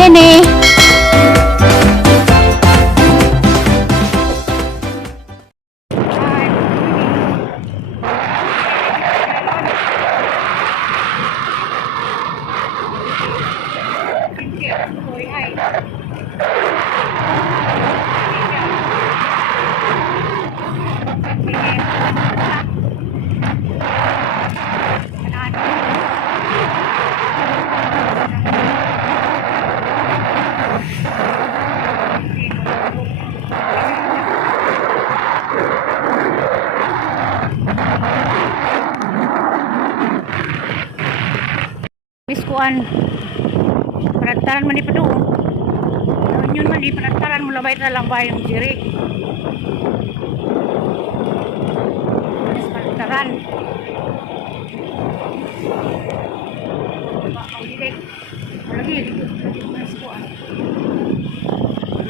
Lene. Miskuan penantaran man di padung yun man di penantaran mula baik dalam bayan jiri penantaran lagi di miskuan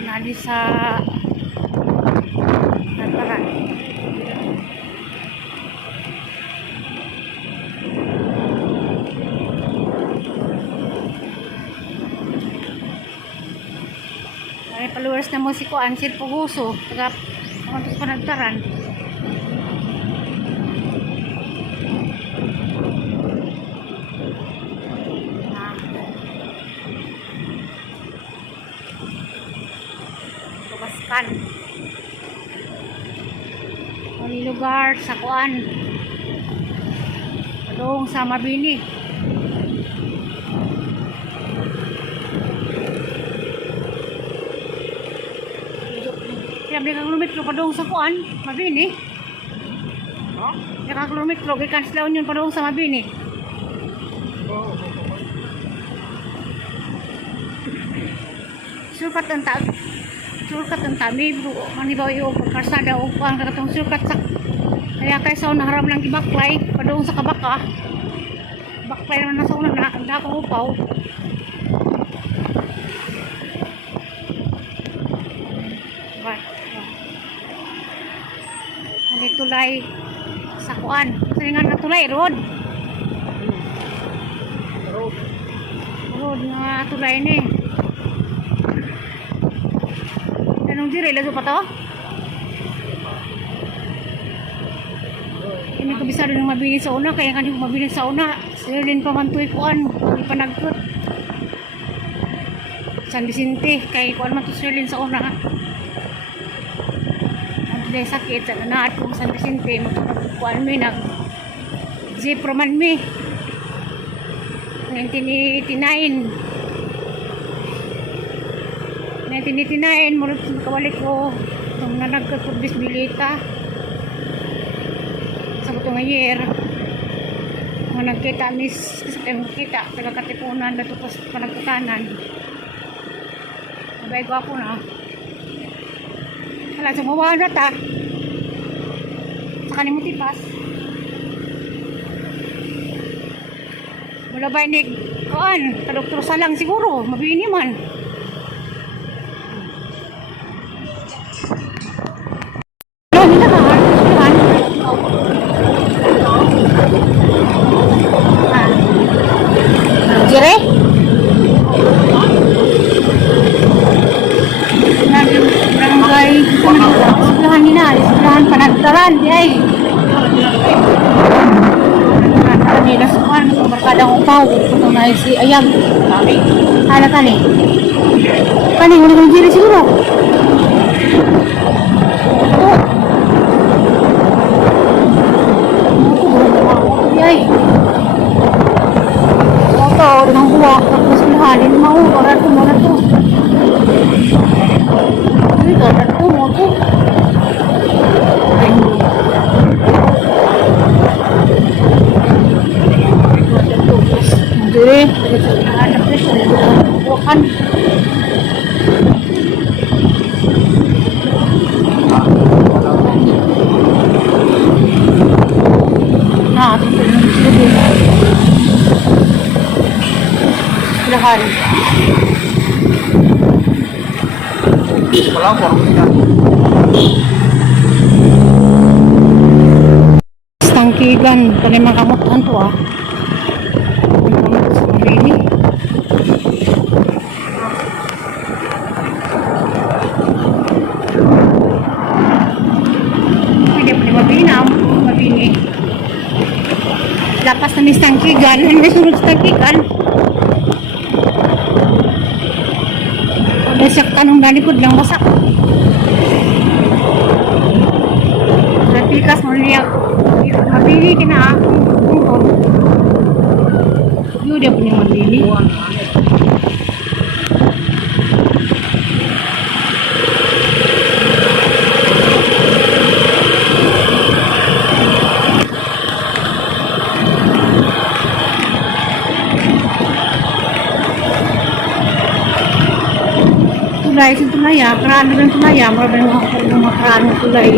nadi sa penantaran followers na mo si Kuan Sir Puguso taga pangantos panagtaran Tubaskan ang lugar sa Kuan padung sa Mabini. Beli kilometro padung sa Kuan Mabini. Oh? Beli kilometro gikan sila yun padung sa Mabini. Surkat ang tami manibaw yung karsada o kuan katong surkat sa kaya kay sa naharam lang gibaklay padung sa Kabaka. Baklay naman nasa unang na akong upaw. Tulay sa Kuan salingan na tulay road nga tulay ni anong diri lago pa to ini ko bisado ng Mabini sa una kaya kanina ko Mabini sa una sila din pamantoy Kuan di pa nagkot San Vicente kay Kuan man to sila din sa una dahil sakit sa naat kong San Vicente magkukuan mo nag zipro man mi 1989 murot kawalik ko nung nanagkat ko bisbilita sa butong ayer nung nagkita mis sa kayong kita taga Katipunan na tukos panagkutanan mabay ko ako na wala sumawa na ta sa kanimo tipas wala ba ni Kuan kadoktor salang siguro Mabini man no nila ka kan jere barangay sebelahan ni na sebelahan Panagtaran di ay Panagtaran nila sa Kuan barkadang upaw kung na si Ayag hala kani wala kang jiri siguro di ay moto dengan buwak tapos sebelahan mau orang tu mana tu ada tuh motor jadi ada plus bukan nah sudah hari tangkigan kani makamutan to ah. Sa Mabini. tagkikan. May sunod sa tagkikan. Pag siya tanong na likod lang masak. Napikas mo niya. Mabili ka na akong yun dia punya mabili. Tulay sa tulay karami ng tulay marami mga karami ng tulay.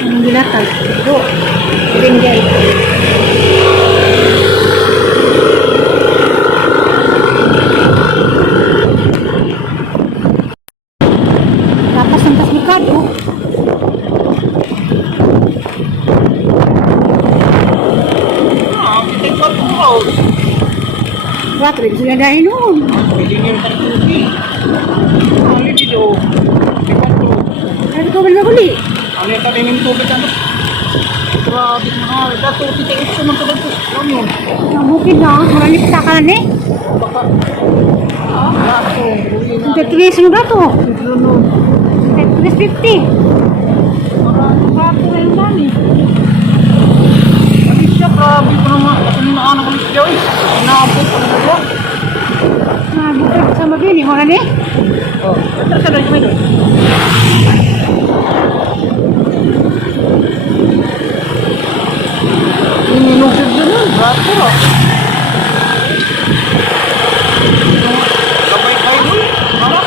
Ang gilatag ito ringgay lapas ng kasmikado berapa rin sila dahil noon ano ka ba na uli? Ano yung kami ng tubig ano? Grabe mahal. Dato, titiis ko ng tubig ko. Ano yun? Bukid na, maranip sa kanan eh. Baka. Dato. Ang tulis mo dato. Ano? 350. Dato na yung dami. Alisya, grabe ko naman. Kasi naanak ko siya eh. Inaabot ko na siya. Bukid sa mabili mo na eh. Oh, ito sa dahil doon. Ininugsid doon yun. Dato ro. Kabay-bay mo eh. Ano?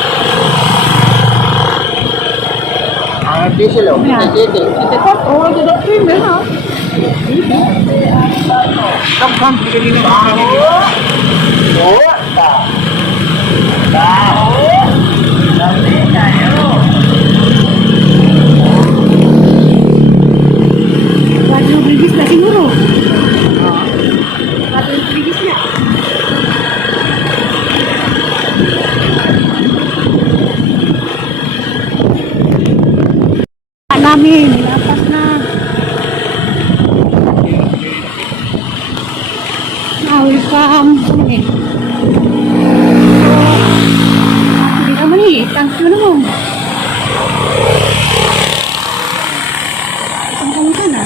Diesel oh. City. City ko. Oh, ito daw film eh ha. Tapkan, bigyan nyo ang Waduh, brigis na siguro. Waduh, brigis na. Namin, lapas na. Welcome. Hindi naman eh, thank you naman. Isang ka na.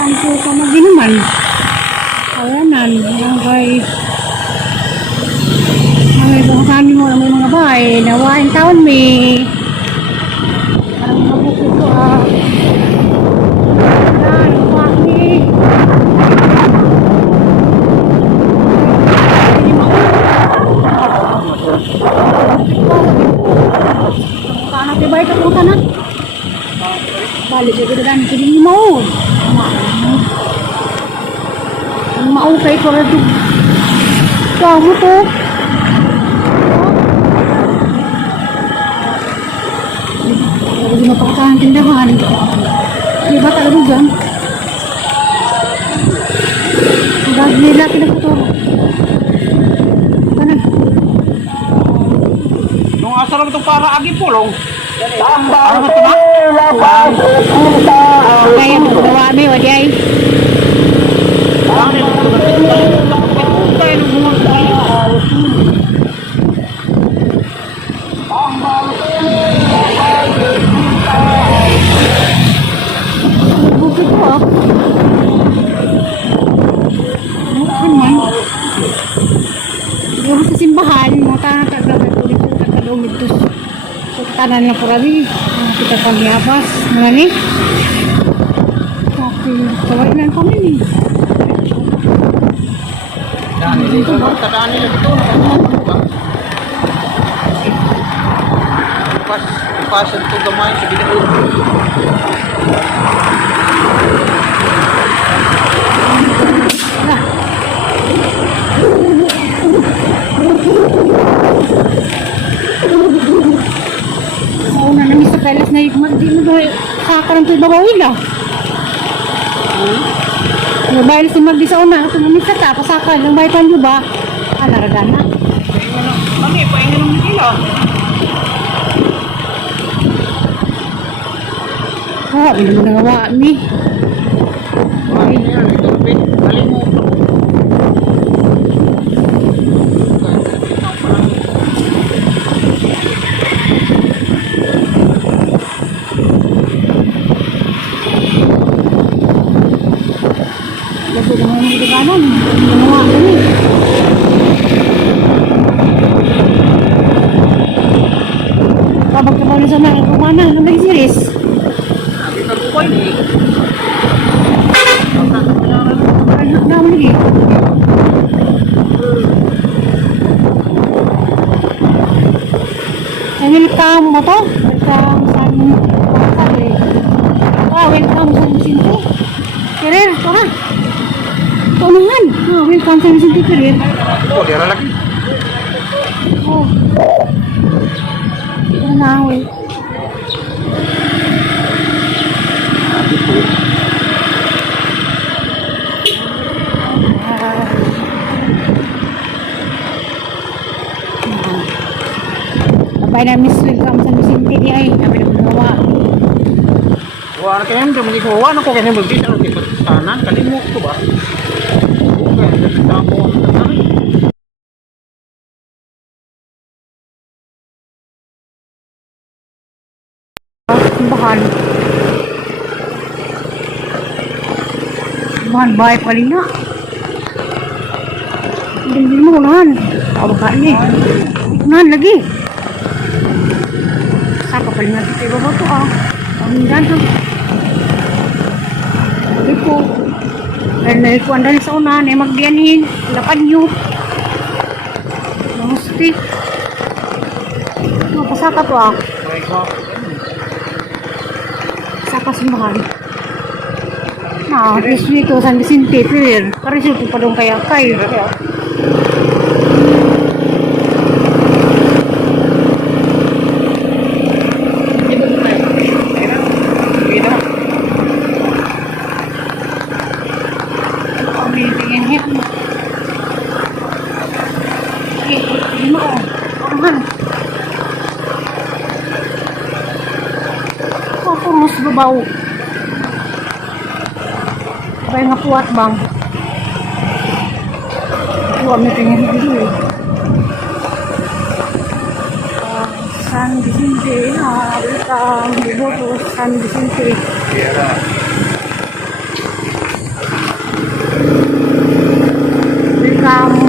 Thank you ka mag-inuman. Kawanan, hanggang hanggang kung kami mo may mga bahay, nawain taon may parang mabukit ko nawain may anak dia baik ke sana. Balik ke dan sini mau. Mau kayak kalau tu. Kamu tuh. Lagi mau pakai tindakan. Di bata lugan. Sudah gila kita tuh. Mana? nung asal itong para agi pulong. Kaya magawa mo, Wajay. Bukit ko, siguro sa simbahan, mga taga-taga-taga-taga-taga tanan na purabi kita pangyapas ngani tapi kawai nan kami ni dan itu tadaan nila dito pas ito gamay sa bidao una na sa kalas na higmat di mo doy kakaran to bawawin la bayar si magdi sa una ito namisa ta pasakal yung bayitan nyo ba alaragan na kami paingin ng nila Ha, ano mo nangawa ni? Ay, grabe. Kalimutan ko. Lago naman yung kanan. Nangawa ka ni. Kapag ka pa na sana, kumana, nabay series. Sabi sa buhay ni. Ano naman lagi? Ay, welcome mo to? Welcome sa amin. Welcome sa Vicente. Pereira, ito na. Ito naman. Welcome sa Vicente Pereira. Oh, di lagi. Oh. Ito na, well. Abay na miss welcome sa Vicente di ay. Kami na magawa. Wah, anak kayaknya udah menjadi kawan aku kayaknya berbisa di kanan kalimu tuh bah. Bukan, kamu tenang. Bahan. Bahan baik paling na. Hindi mo unahan. Abakaan ni. Unahan lagi. Saka paling natin sa ibaba to ah. Ang ganda. Lagi po. Dahil nalikuan dahil sa unahan ay magdiyanin. Lapan nyo. Namusti. Pasaka to ah. Saka simbahan. Nah, this week San Vicente Pier. Karisyo po pa doon kaya kay. Tingin hit. Lima oh. Orahan. Mas babaw. Kaya nga kuwat bang. Kuwat na tingin dito eh. San Vicente. Welcome. Biboto San Vicente. Welcome.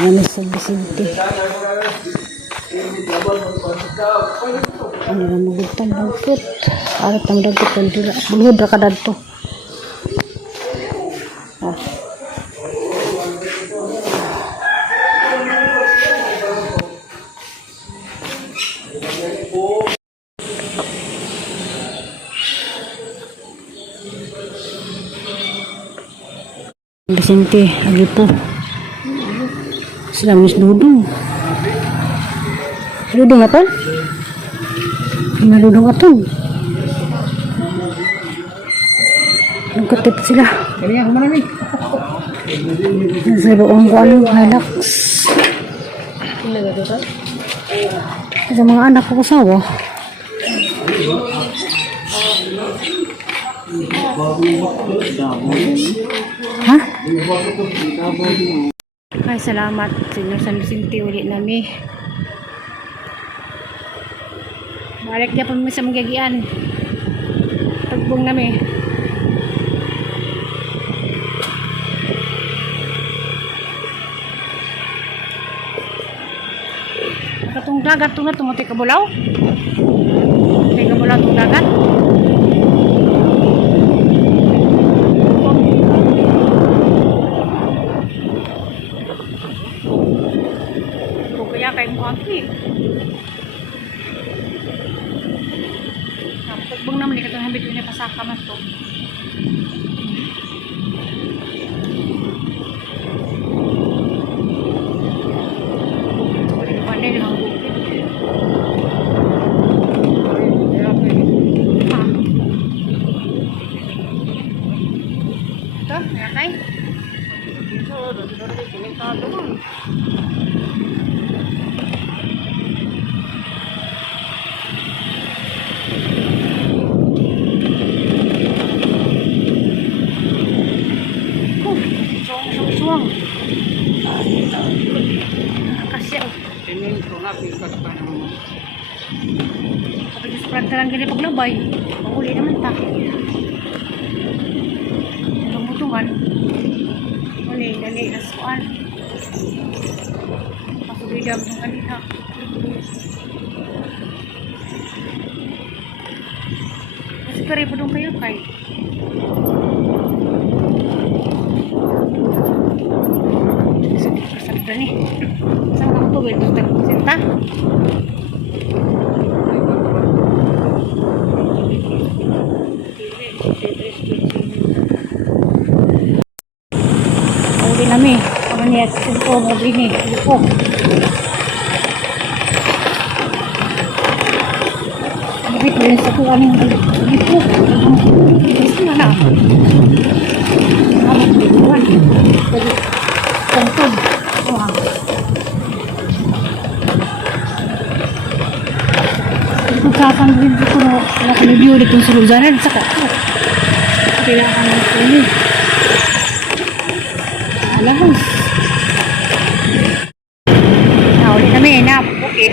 Ano sa Vicente? Ano na magultan ng foot? Arat ang dagit ang dila. Bulhod ra kadad to. Ah. Vicente, lagi po. Sila mas dudong. Dudong apa? Mga dudong atong. Nagkatip sila. Ini yang mana nih? Sa doong ko ano, relax. Sa mga anak ko kasawa. Ha? Ay, salamat. Senior San Vicente ulit nami. Balik niya pa mo sa magagian. Tagbong nami. Katong dagat to na tumuti kabulaw. Tumuti kabulaw tong dagat. Kaya kay mo aki. Tagbong naman ni katong habit ni pasaka man to. kay. Dito, dito, komentado man. Oh, suwang. Kasi oh. Semento na, pikas pa naman. Kapag isprad na lang ganyan paglabay, mahuli naman ta. Kamutungan. Huli, dali, nasuan. Pasubidam ng kanina. Kasi kare pa doon kayo kay. Sakit na ni. Saan ka tubig? Basta sinta. Uli nami. Ano niya? Sinto mo bini. Lupo. Bakit rin sa tuwa ng lupo? Gusto na na. Buwan. Tungtod. Wah. Pagkakang din ko na nakalibyo ulit yung suluzanan. Saka. Kailangan ko yun. Alahos. Ulit namin. Okay.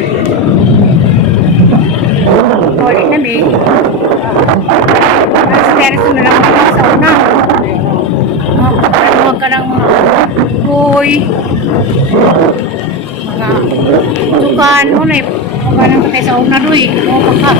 Ulit namin. Nasa teres na lang ako sa una. Huwag ka ng mga buhay. Mga tukan. Ano na eh. Huwag ka nang patay sa una doy. Huwag ka.